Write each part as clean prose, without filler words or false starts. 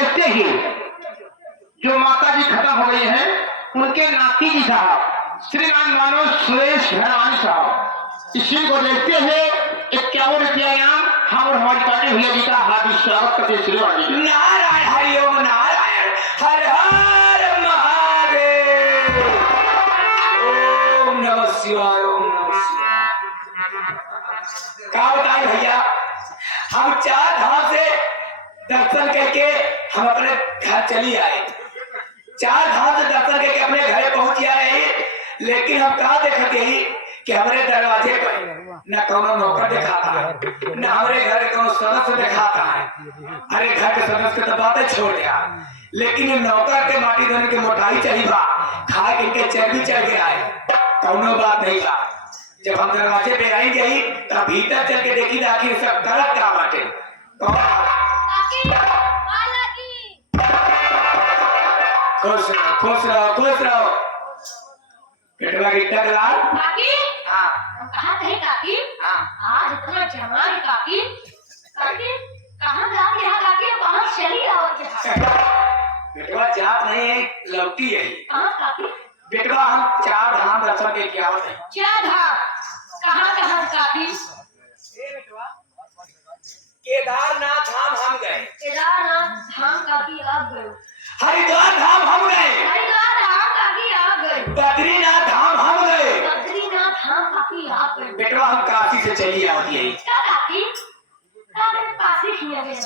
देखते ही जो माता जी खत्म हो गई हैं, उनके नाती जी साहब श्रीमान मानो सुरेश भरवानी साहब, इसी को देखते हुए 51 रुपया इनाम हम और हमारी पार्टी भैया जी का हार्दिक स्वागत करते श्रीवाणी। नारायण हरिओम नारायण हर हर महादेव। ओम नमः शिवाय ओम नमः शिवाय। क्या बताएं भैया, हम 4 धाम से दर्शन करके हम अपने घर चली आए। 4 धाम से दर्शन करके अपने घर पहुंच आए, लेकिन हम कहा देखते ही कि हमारे दरवाजे पर न कोनो नौकर दिखाता है, न हमारे घर के कोनो सदस्य दिखाता है। अरे घर के सदस्य तो बातें छोड़ दिया, लेकिन ये नौकर के माटी देने की मोटाई चाहिए बा, खा के इनके चर्बी चढ़ गया है, कोनो बात नहीं बा। जब हम दरवाजे पे आएंगे ही तब भीतर चल के देखी आखिर सब गलत क्या बाटे। खुश रहो खुश रहो खुश रहो। पेटवा गिट्टा लाल काकी, हाँ कहाँ गई काकी? हाँ आज इतना जमा है काकी। काकी कहाँ जा रही है काकी? कहाँ चली आओ क्या? बेटवा जात नहीं है, लौटी है। कहाँ काकी? बेटवा हम 4 धाम दर्शन के क्या होते हैं। 4 धाम कहाँ काकी? केदारनाथ धाम हम गए, केदारनाथ धाम काकी आप गए, हरिद्वार धाम हम गए, हरिद्वार धाम काकी आप गए, बद्रीनाथ धाम हम गए, बद्रीनाथ धाम काकी आप गए। बेटवा हम काशी से चली आती है। क्या काकी? काकी काशी किया गया।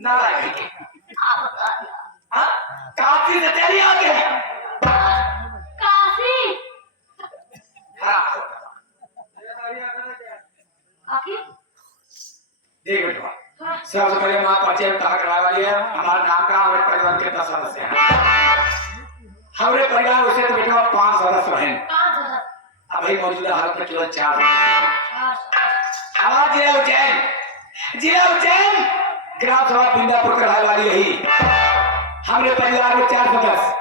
नारायण के आप बता दिया। हाँ काशी से चली आती है। काशी हाँ काकी देख बेटवा, सबसे पहले माँ परिचय कराने वाली है। हमारा नाम का हमारे परिवार के 10 सदस्य हैं। हमारे परिवार उसे तो बेटवा 5 सदस्य हैं। 5 सदस्य, अभी मौजूदा हाल में केवल 4 4 सदस्य। हमारा जिला उज्जैन ग्राम सभा बिंदापुर कराने वाली रही। हमारे परिवार में 4 सदस्य।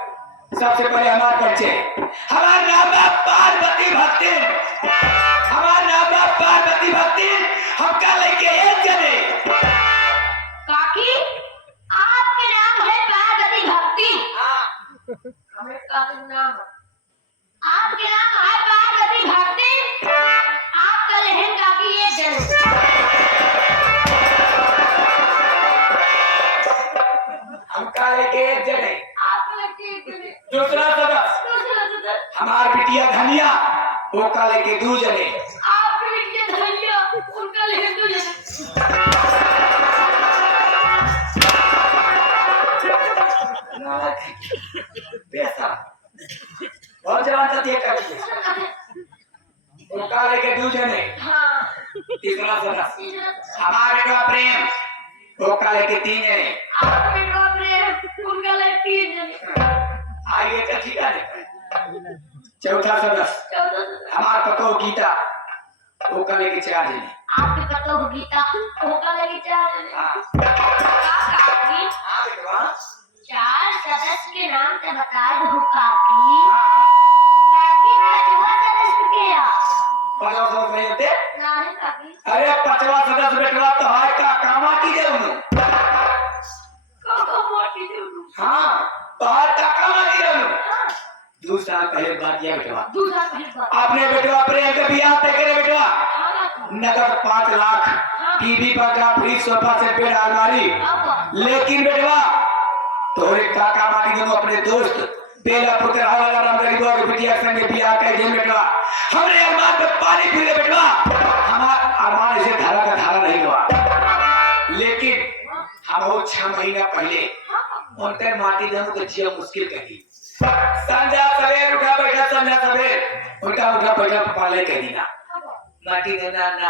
सबसे पहले हमारा परिचय, हमारा नाम है पार्वती भक्ति। हमारा नाम है पार्वती भक्ति। हम कल लेके एक जने। काकी आपके नाम है पार्वती भक्ति। हमें काकी नाम है। आपके नाम है पार्वती भक्ति। आपका लहन काकी ये जन। हम कल लेके एक जने। आपका लड़के एक जने। दूसरा सदस्य दूसरा सदस्य हमार बिटिया धनिया, वो कल लेके 2 जने। आपके लड़के धनिया, उनका लहन 2 जने। पैसा बहुत जवान था ये कर दिया। वो कल लेके 2 जने। हाँ तीसरा सदस्य तीसरा हमारा बेटा प्रेम, वो कल लेके 3 जने। आपके बेटा प्रेम, उनका लहन 3 जने। आगे का ठीक है। चौथा सदस्य चौथा सदस्य हमारा पतो गीता, वो कल लेके 4 जने। आपके पता हो गीता, उनका लहन 4 जने। हाँ काकी हाँ बेटवा 4 सदस्य के नाम से बता दो काकी। हाँ काकी 5वां सदस्य क्या? 5वां सदस्य नहीं होते। नहीं काकी। अरे 5वां सदस्य बेटवा तो है का कामा की दे उन्हें। को मोटी दूर। हाँ बाहर का कामा की दे उन्हें। 2 साल पहले बात किया बेटवा, दूसरा पहली बात। आपने बेटवा प्रेम के बियाह तय करे बेटवा। हाँ काकी। नगद 5 लाख, टीवी पर का फ्रिज, सोफा सेट, बेड, अलमारी। लेकिन बेटवा तोरे काका माटी दोनों अपने दोस्त बेला पुत्र हवाला राम गरीबों के बिटिया संग बियाह कर दे बेटवा। हमरे अरमान पे पानी फिर बेटवा। हमारा अरमान इसे धारा का धारा नहीं हुआ, लेकिन हम वो 6 महीना पहले उनके माटी दोनों को जिया मुश्किल कर दी। संजा सवेर उठा बैठा, संजा सवेर उठा बैठा पाले कह दी ना माटी देना ना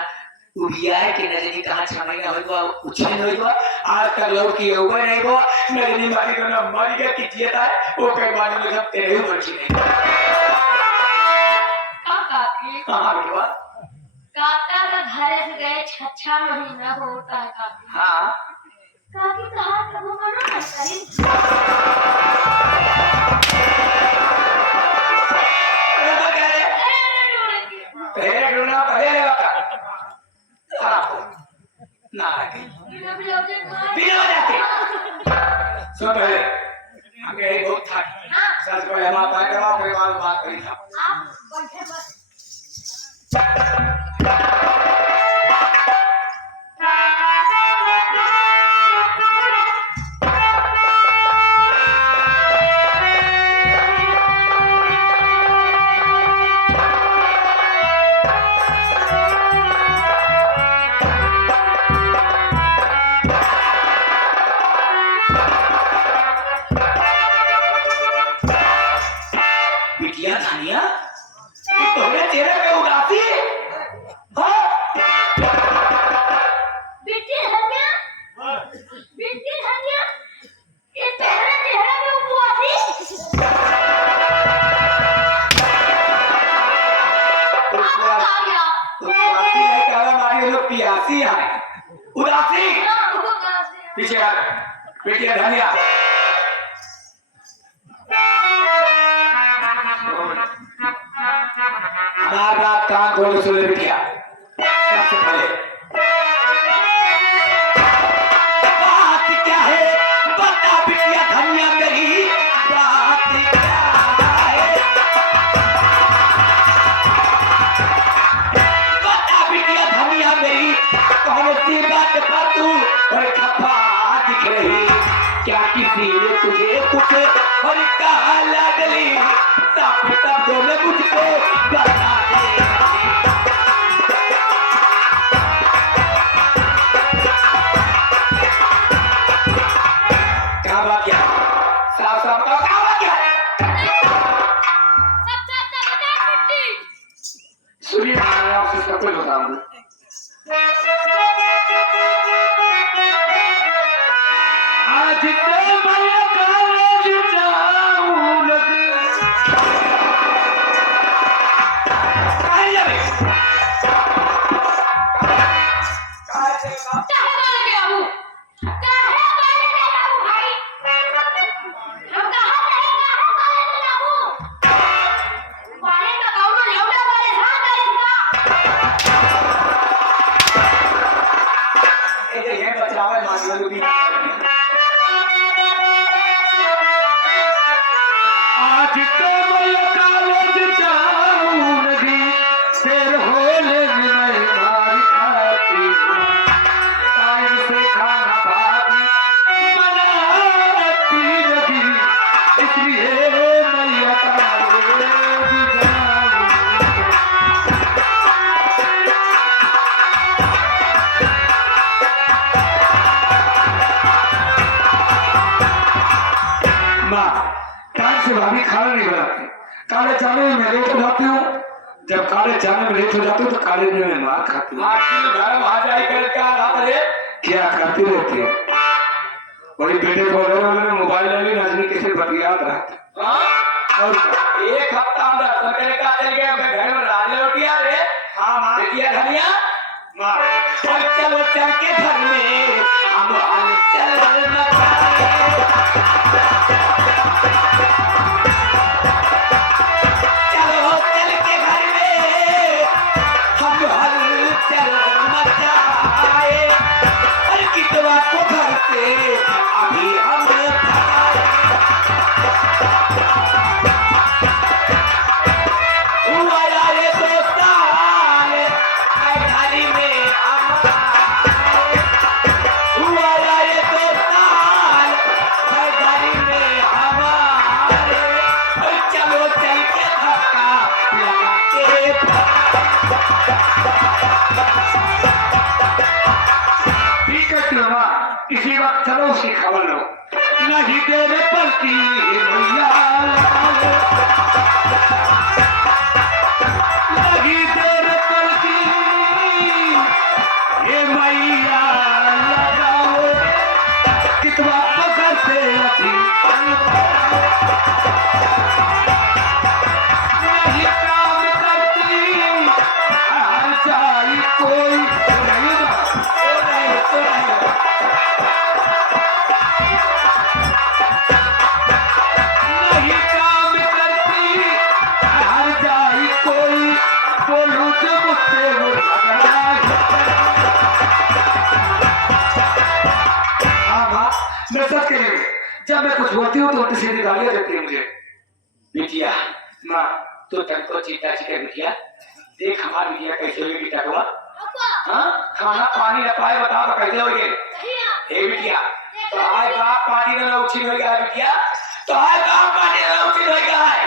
उबिया है कि नजनी कहाँ 6 महीना होइबा उछन होइबा। आज तक लोग की होगा नहीं बो नजनी माटी देना मर गया कि जियता है वो कई बार में सब तेरे ही मर्जी नहीं। काकी हाँ बेटवा काका का घर से गए 6 महीना होता है काकी। हाँ काकी कहाँ कब मना ना करी। पहले सुन पहले आगे ही बहुत था हाँ। सच को हमारा पाए दवा कोई बात करी था आप बैठे बस बिटिया धनिया तुम्हें चेहरे पे उदासी हाँ बिट्टी धनिया ये तेरा चेहरा पे उपवासी आपको आ गया उदासी है क्या हमारी लोग पियासी है उदासी पीछे आ बिटिया धनिया हमारा बात कान खोल सुन ले बिटिया सबसे पहले बात क्या है बता बिटिया धनिया मेरी बात क्या है बता बिटिया धनिया मेरी कौन सी बात पर तू और खफा दिख रही क्या किसी ने तुझे कुछ और कहा लगली सब शब्दों में मुझको बता दे क्या बात क्या साफ साफ बताओ क्या बात क्या सुनिए मैं आपसे सब कुछ बताऊंगा आज से मैं कॉलेज जाऊं लगे कहाँ जावे कहाँ जाएगा ये बचावे मांगलो भी आज तो मैं कॉलेज जाऊं लगी फिर होले में मारी खाती टाइम से खाना भागी बनाती लगी इसलिए मैया कॉलेज जाऊं माँ टाइम से भाभी खाना नहीं बनाती कॉलेज जाने में मैं लेट हो जाती हूँ जब कॉलेज जाने में लेट हो जाती हूँ तो कॉलेज में मैं मार खाती हूँ क्या करती रहती है बड़ी बेटे को मैंने मोबाइल ले ली नजनी किसी बतियात रहा और एक हफ्ता में सरकार का चल गया मैं घर में राज लौटिया रे हाँ माँ बेटिया धनिया माँ और चलो चल के घर में हम हाल चल चलो चल के घर में हम हल चल मचाए और कितवा को घर से अभी हम हुआ रे दोस्तान घड़ी में हमारे हुआ रे दोस्तान घड़ी में हमारे चलो चल के धक्का लगा के ठीक है क्यों किसी वक्त चलो उसकी खबर लो नहीं देने पड़ती भैया नहीं देने पड़ती ये मैया लगाओ कितना पकड़ से अभी नहीं काम करती हर जाई कोई नहीं नहीं काम करती हर जाई कोई बोलूं तो मुझसे वो झगड़ा हाँ माँ मैं सच कह रही हूँ जब जब मैं कुछ बोलती हूँ तो उल्टी सीधी गालियां देती है मुझे। बिटिया माँ तो तन को चिंता चिके बिटिया, देख हमारी बिटिया कैसे हुई बिटिया हुआ। हाँ खाना पानी न पाए बता तो कैसे हो गए। हे बिटिया तो आज बाप पानी में उछिल हो गया बिटिया, तो आज बाप पानी में उछिल हो गया है,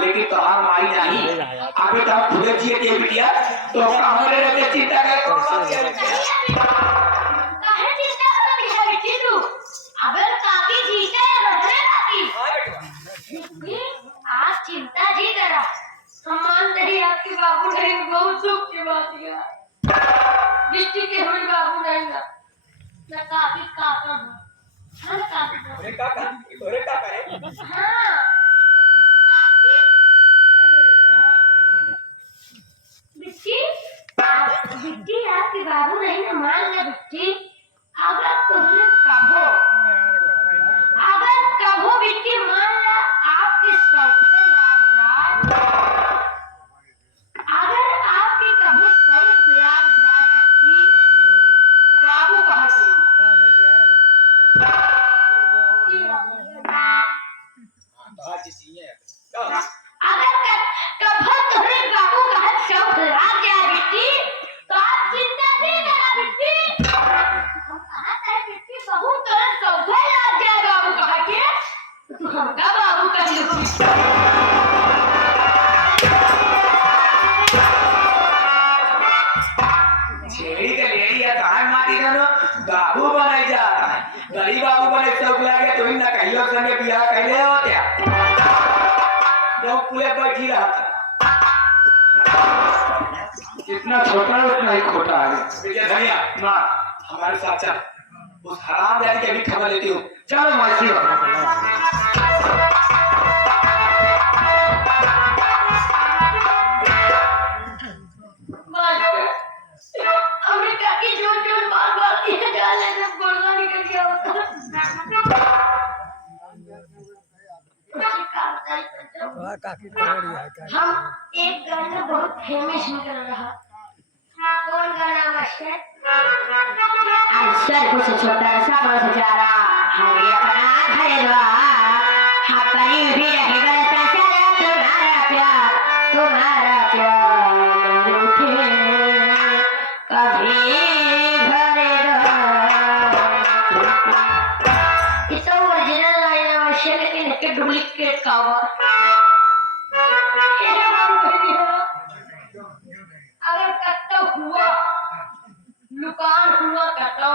लेकिन तोहार माई नहीं अबे तो हम खुद जिए थे बिटिया, तो हमारे रहते चिंता कर कौन बात है बिटिया। काहे चिंता कर रही है बेटी तू? अगर काकी जीते रहे काकी आज चिंता जी करा सम्मान तेरी आपके बाबू नहीं बहुत सुख की बात है। बिट्टी के हुई बाबू नहीं ना मैं काकी काका हूँ। हाँ काकी अरे काका है हाँ बिट्टी बिट्टी आपके बाबू नहीं ना मान ले बिट्टी। अगर कहो बिट्टी मान ले आपके सौते लाग जाए, अगर आपकी कभी सौत लाग जाए बिट्टी बाबू कहाँ से अगर कभी तुम्हारे बाबू का हाथ शौक लाग जाए बिट्टी तो आप चिंता नहीं करना बिट्टी। हम कहा था बिट्टी बहुत तरह शौक लाग जाए बाबू कहा के तो हमका बाबू कह लो। छेड़ी के लेडी या कहां माटी जानो बाबू बनाई जा गरीब बाबू बने शौक लागे तो ना कहियो संगे बियाह कैले हो क्या लोग पूरे बैठी रहा जितना छोटा है उतना ही खोटा है। विजय भैया माँ हमारे साथ चल, उस हराम जाति की भी खबर लेती हूँ। चलो मासी हमने काकी जोर मार दिया जाले में बोलना निकल गया होता। हम एक गाना बहुत फेमस निकल रहा। कौन गाना मास्टर? अवसर कुछ छोटा सा बस जारा हमें अपना खरीदवा हाँ कहीं भी रहेगा तुम्हारा प्यार उठे कभी भरे इस ओरिजिनल लाइन है मास्टर लेकिन इसके डुप्लीकेट का हुआ। अगर कट्टा हुआ लुकान हुआ कट्टा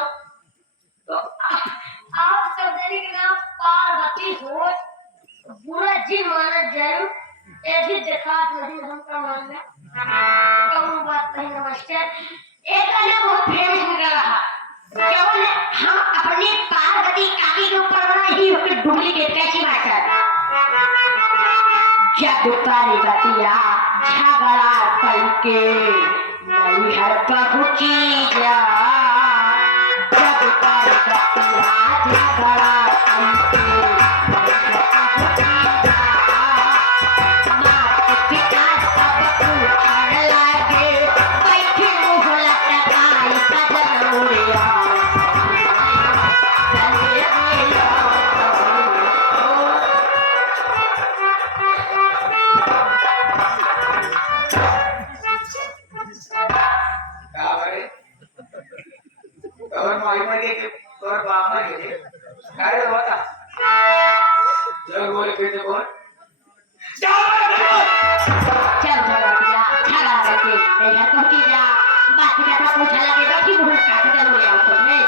तो आप सब जने के नाम पार्वती हो बुरा जी माना जरूर ऐसी देखा नहीं हमका मानना कौन बात नहीं। नमस्कार एक गाना बहुत फेमस निकल रहा केवल हम अपने पार्वती काकी के ऊपर बना ही उसके डुप्लीकेट कैसी बात है। जब दुकानी बतिया झगड़ा करके नहीं हर पहुंची जा जब दुकानी बतिया झगड़ा करके माता पिता सब पूछने लगे बैठे मुँह लटकाई सजन उड़िया और माई मर गए और बाप मर गए काय रे बता जब बोले फिर से बोल चल पिया झगड़ा करके नहीं पहुंची जा बात का पूछा लगे बैठी मुँह काट दे बोले आपको नहीं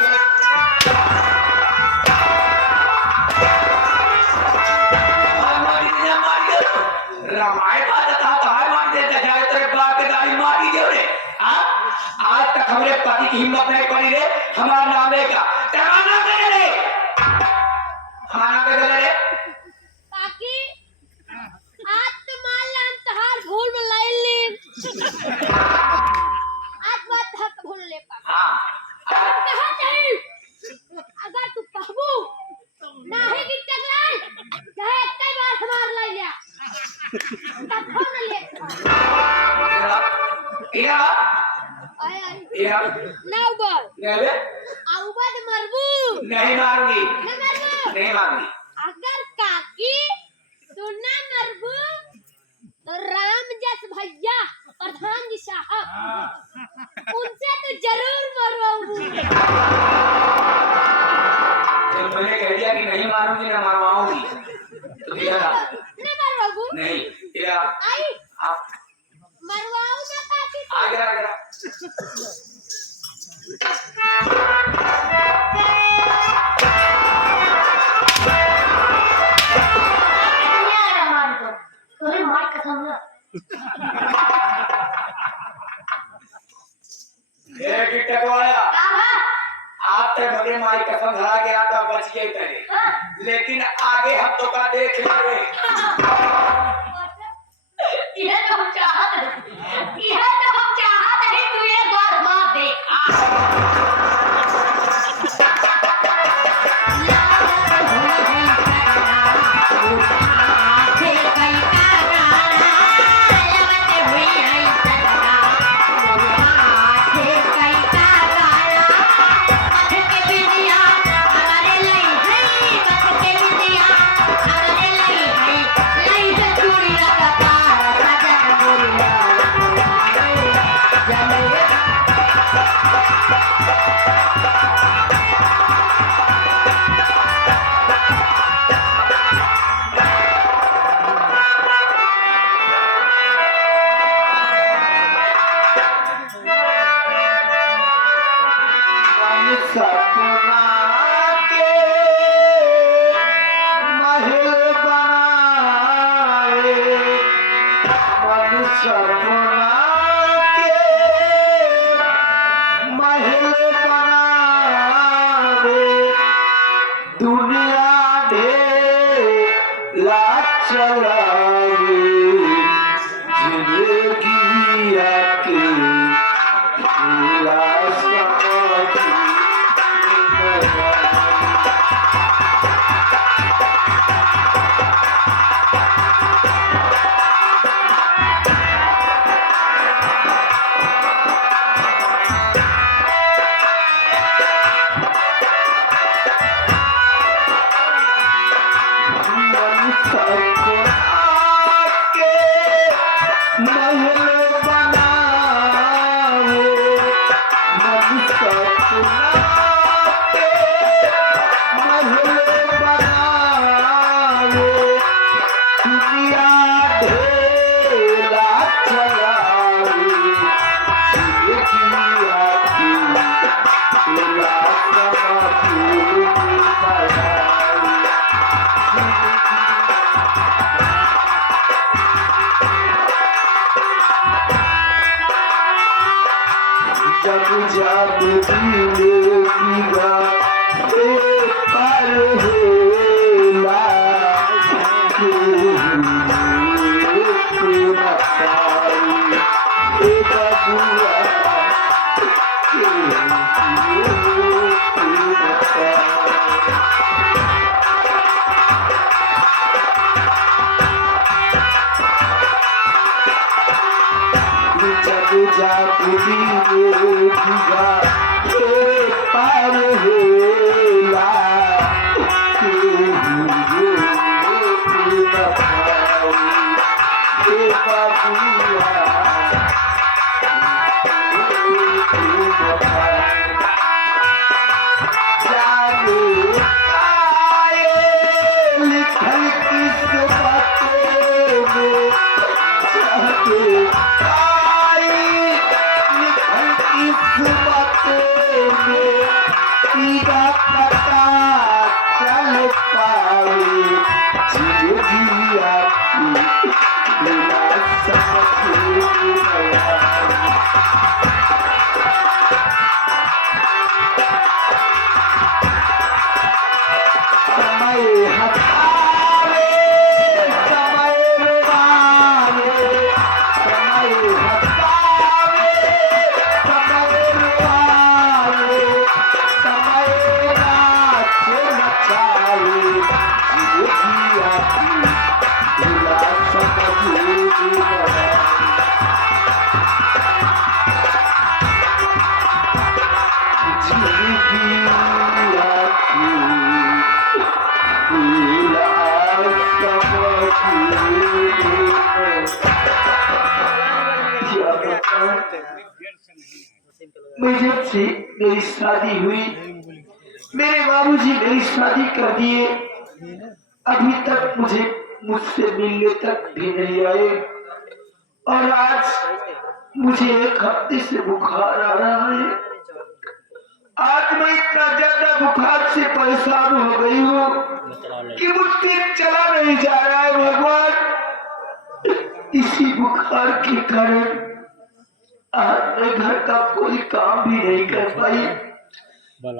रामायण बात था कहां मार देता जाए तेरे बाप के दाई मारी दे रे हां आज तक हमरे पति की हिम्मत नहीं पड़ी रे हमारा नाम लेगा तेरा नाम दे रे हमारा नाम दे रे काकी आज तो मान ला हम तहार भूल में लाइन ली आज बात हक भूल ले पा हां कहां जाई अगर तू कहबू नाही की टकराई चाहे कई बार हमार लाई लिया तब फोन ले या आय या नाउ बोल नहीं आउ बाद मरबू नहीं मारूंगी न मरबू नहीं मांगी। अगर काकी सुनना मरबू तो राम जस भैया प्रधान जी साहब उनसे तो जरूर मरवाऊंगी। जब मैंने कह दिया कि नहीं मारूंगी ना मरवाऊंगी तो इधर आ। नहीं मरवाऊंगी। नहीं इधर आ। आई आप मरवाऊं ना काकी को। आ गया आ गया। मार कसम ना ये कि टकवाया आप तक भले माई कसम धरा के आता बच गए तेरे, लेकिन आगे हम तो का देख लेंगे। यह तो हम चाहते हैं तू एक बार मार दे। सपना के महल बनावे, मन सपना के महल बनावे, दुनिया ढेला चलावे, जिंदगी आके जब जब दिलेगा पर हेला के जिंदगी आपकी बिना समझे क्या बताऊं, मैं जब से मेरी शादी हुई मेरे बाबूजी मेरी शादी कर दिए, अभी तक मुझसे मिलने तक भी नहीं आए। और आज मुझे 1 हफ्ते से बुखार आ रहा है। आज मैं इतना ज्यादा बुखार से परेशान हो गई हूँ कि मुझसे चला नहीं जा रहा है भगवान। इसी बुखार के कारण आज मैं घर का कोई काम भी नहीं कर पाई।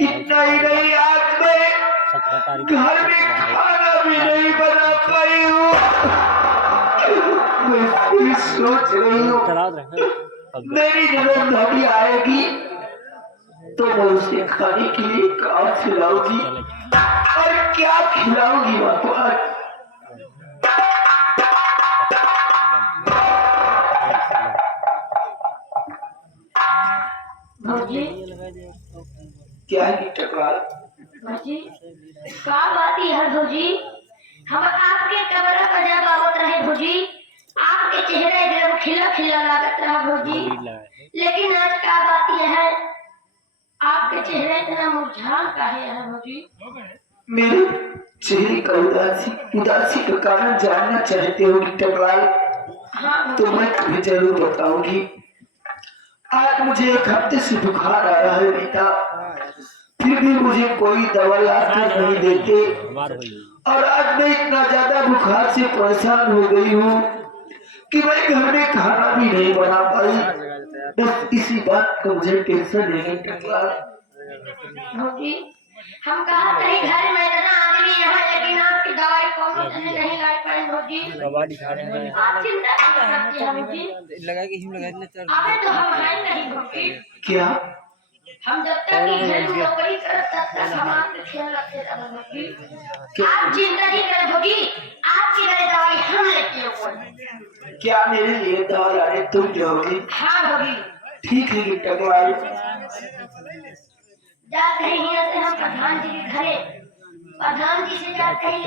इतना ही नहीं, आज मैं घर में खाना भी नहीं बना पाई हूँ। मैं सोच रही हूँ मेरी ननद अभी आएगी तो मैं उसे खाने के लिए क्या खिलाऊंगी और क्या खिलाऊंगी भगवान। भौजी क्या है टकराल? भौजी का बात है भौजी, हम आपके कमरा पर जब आवत रहे भौजी, आपके चेहरा एकदम खिला खिला लागत रहा भौजी, लेकिन आज का बात यह है आपके चेहरे इतना मुरझान काहे है भौजी? मेरे चेहरे का उदासी का कारण जानना चाहते हो टकराल? हाँ तो मैं तुम्हें जरूर बताऊंगी। आज मुझे 1 हफ्ते से बुखार आ रहा है बेटा, फिर भी मुझे कोई दवा लाकर नहीं देते। और आज मैं इतना ज्यादा बुखार से परेशान हो गई हूँ कि मैं घर में खाना भी नहीं बना पाई। बस इसी बात का मुझे टेंशन है टकराल। भौजी हम कहा कहीं घर में इतना आदमी यहाँ, लेकिन आपकी दवाई कौन नहीं ला पाए भौजी। आप चिंता क्यों करती हैं भौजी? अबे तो हम हैं नहीं भौजी। क्या? हम जब तक कि घर में नौकरी करत तब तक हम आपके ख्याल रखते रहे भौजी। आप चिंता नहीं करें भौजी, आपकी मेरी दवाई हम लेके आओगे। क्या मेरे लिए दवा लाने तुम जाओगे? हाँ भौजी। ठीक है टकराल। जा कहीं यहाँ से हम प्रधान जी के घरे, प्रधान जी से जा कहीं